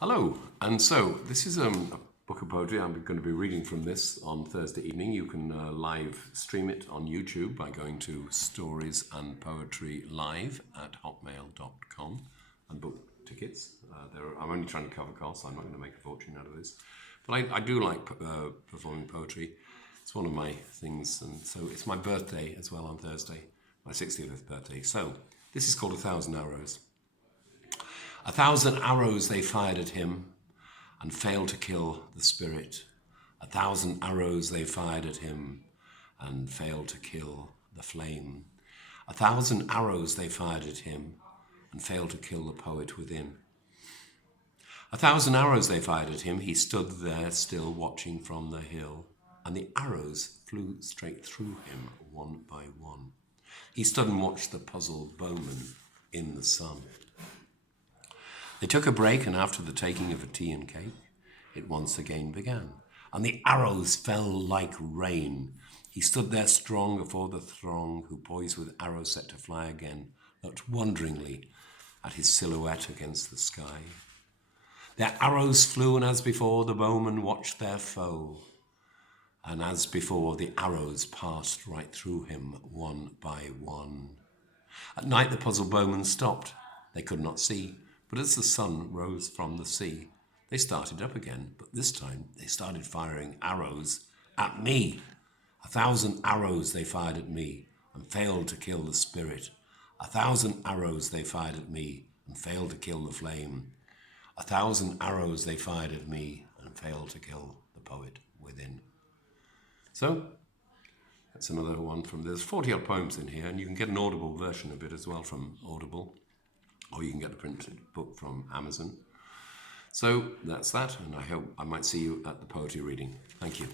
Hello, and so this is a book of poetry. I'm going to be reading from this on Thursday evening. You can live stream it on YouTube by going to Stories and Poetry Live at hotmail.com and book tickets. I'm only trying to cover costs. I'm not going to make a fortune out of this. But I do like performing poetry. It's one of my things, and so it's my birthday as well on Thursday, my 65th birthday. So this is called 1,000 Arrows. 1,000 arrows they fired at him and failed to kill the spirit. 1,000 arrows they fired at him and failed to kill the flame. 1,000 arrows they fired at him and failed to kill the poet within. 1,000 arrows they fired at him, he stood there still watching from the hill, and the arrows flew straight through him one by one. He stood and watched the puzzled bowman in the sun. They took a break, and after the taking of a tea and cake, it once again began, and the arrows fell like rain. He stood there strong before the throng, who poised with arrows set to fly again, looked wonderingly at his silhouette against the sky. Their arrows flew, and as before the bowmen watched their foe, and as before the arrows passed right through him one by one. At night the puzzled bowmen stopped. They could not see, but as the sun rose from the sea, they started up again, but this time they started firing arrows at me. 1,000 arrows they fired at me and failed to kill the spirit. 1,000 arrows they fired at me and failed to kill the flame. 1,000 arrows they fired at me and failed to kill the poet within. So, that's another one from, there's 40 odd poems in here, and you can get an Audible version of it as well from Audible, or you can get the printed book from Amazon. So that's that, and I hope I might see you at the poetry reading. Thank you.